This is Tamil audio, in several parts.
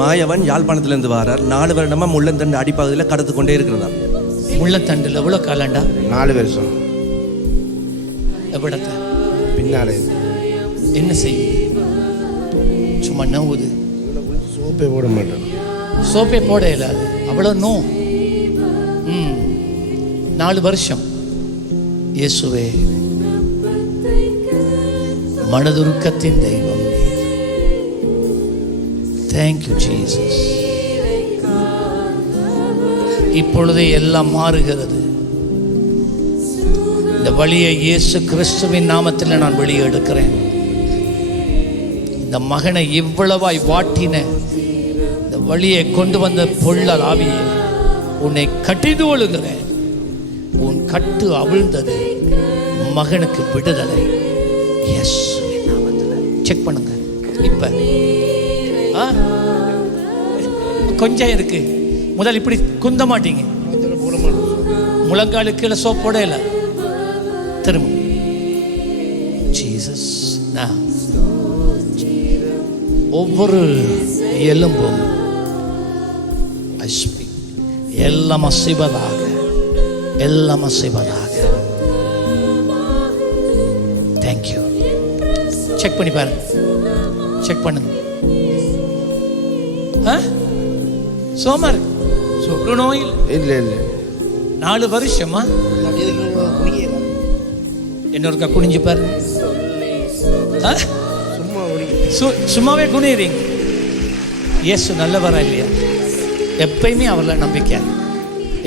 மாயவன் யாழ்ப்பாணத்திலிருந்து வாரார். 4 வருடமா முள்ளந்தண்டு அடிப்பகுதியில் கடத்து கொண்டே இருக்கிறதா. முள்ளத்தண்டில் எவ்வளோ காலண்டா? 4 வருஷம். எவ்வளோத்த பின்னாலே என்ன செய்யும்? சும்மா நவுது. சோப்பே போட மாட்டேன். சோப்பே போட இல்லாது அவ்வளோ நோ. 4 வருஷம். இயேசுவே, மனதுருக்கத்தின் தெய்வம். Thank you Jesus. இப்பொழுதே எல்லாம் மாறுகிறது. இந்த வழியை இயேசு கிறிஸ்துவின் நாமத்தில் நான் வெளியே எடுக்கிறேன். இந்த மகனை இவ்வளவாய் வாட்டின இந்த வழியை கொண்டு வந்த பொல்லாத ஆவியை உன்னை கட்டிந்து கொள்ளுகிறேன். உன் கட்டு அவிழ்ந்தது. மகனுக்கு விடுதலை இயேசுவின் நாமத்தில். செக் பண்ணுங்க. இப்ப கொஞ்சம் இருக்கு. முதல் இப்படி குந்த மாட்டீங்க. முழங்காலு கீழே சோப் போட இல்லை. திரும்ப ஜீசஸ். ஒவ்வொரு எலும்பும் எல்லாம் அசைவதாக, எல்லாம் அசைவதாக. தேங்க்யூ. செக் பண்ணி பாருங்க. செக் பண்ணுங்க. சோமர் சொக்கு நோயில் இல்லை இல்லை 4 வருஷமா இன்னொருக்கா குனிஞ்சு பாருங்க. சும்மாவே குனிறீங்க. இயேசு நல்லவரா இல்லையா? எப்பயுமே அவரில் நம்பிக்கை.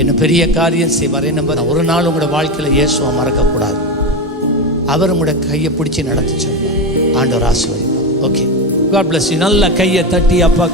என்ன பெரிய காரியம் செய்வார். என்ன ஒரு நாள் உங்களோட வாழ்க்கையில் இயேசுவை மறக்கக்கூடாது. அவர் உங்களோட கையை பிடிச்சி நடத்தி சொல்லுவார். ஆண்டவர் ஆசீர்வதிப்பார். Okay, God bless you. நல்ல கையை தட்டி அப்பா